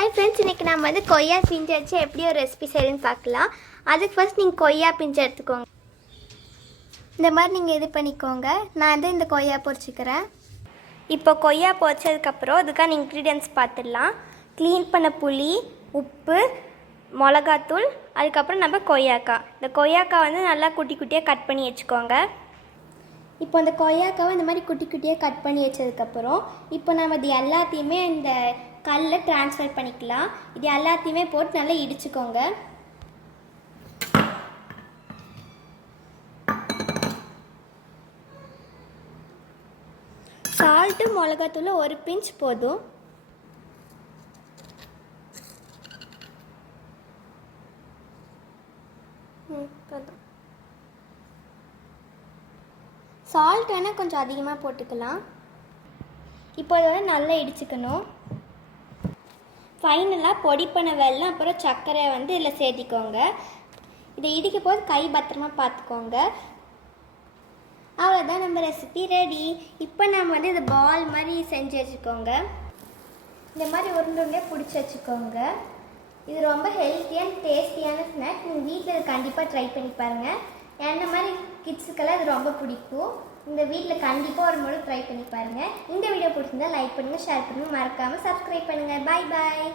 Hi friends, இன்றைக்கி நம்ம வந்து கொய்யா பிஞ்சு வச்சு எப்படி ஒரு ரெசிபி செய்யணும்னு பார்க்கலாம். அதுக்கு ஃபர்ஸ்ட் நீங்கள் கொய்யா பிஞ்சு எடுத்துக்கோங்க. இந்த மாதிரி நீங்கள் இது பண்ணிக்கோங்க. நான் வந்து இந்த கொய்யா பொரிச்சிக்கிறேன். இப்போ கொய்யா பொரிச்சதுக்கப்புறம் அதுக்கான இன்க்ரீடியன்ட்ஸ் பார்த்துடலாம். க்ளீன் பண்ண புளி, உப்பு, மிளகாத்தூள், அதுக்கப்புறம் நம்ம கொய்யாக்காய். இந்த கொய்யாக்காய் வந்து நல்லா குட்டி குட்டியாக கட் பண்ணி வச்சுக்கோங்க. இப்போ இந்த கொய்யாக்காவை இந்த மாதிரி குட்டி குட்டியாக கட் பண்ணி வச்சதுக்கப்புறம் இப்போ நம்ம இது எல்லாத்தையுமே இந்த கல்லில் ட்ரான்ஸ்ஃபர் பண்ணிக்கலாம். இது எல்லாத்தையுமே போட்டு நல்லா இடிச்சுக்கோங்க. சால்ட்டு மிளகாத்தூள் ஒரு பிஞ்ச் போதும். சால்ட் வேணால் கொஞ்சம் அதிகமாக போட்டுக்கலாம். இப்போ அதை வந்து நல்லா இடிச்சுக்கணும். ஃபைனலாக பொடி பண்ண வெல்லம் அப்புறம் சர்க்கரை வந்து இதில் சேர்த்திக்கோங்க. இதை இடிக்க போது கை பத்திரமா பார்த்துக்கோங்க. அவ்வளோதான், நம்ம ரெசிபி ரெடி. இப்போ நம்ம வந்து இதை பால் மாதிரி செஞ்சு வச்சுக்கோங்க. இந்த மாதிரி உருண்டை பிடிச்சி வச்சுக்கோங்க. இது ரொம்ப ஹெல்த்தியான டேஸ்டியான ஸ்நாக். நீங்கள் வீட்டில் இது கண்டிப்பாக ட்ரை பண்ணி பாருங்கள். என்ன மாதிரி கிட்ஸுக்கெல்லாம் இது ரொம்ப பிடிக்கும். இந்த வீட்டில் கண்டிப்பாக ஒரு முறை ட்ரை பண்ணி பாருங்கள். இந்த வீடியோ பிடிச்சிருந்தா லைக் பண்ணுங்கள், ஷேர் பண்ணுங்கள், மறக்காமல் சப்ஸ்கிரைப் பண்ணுங்கள். பாய் பாய்.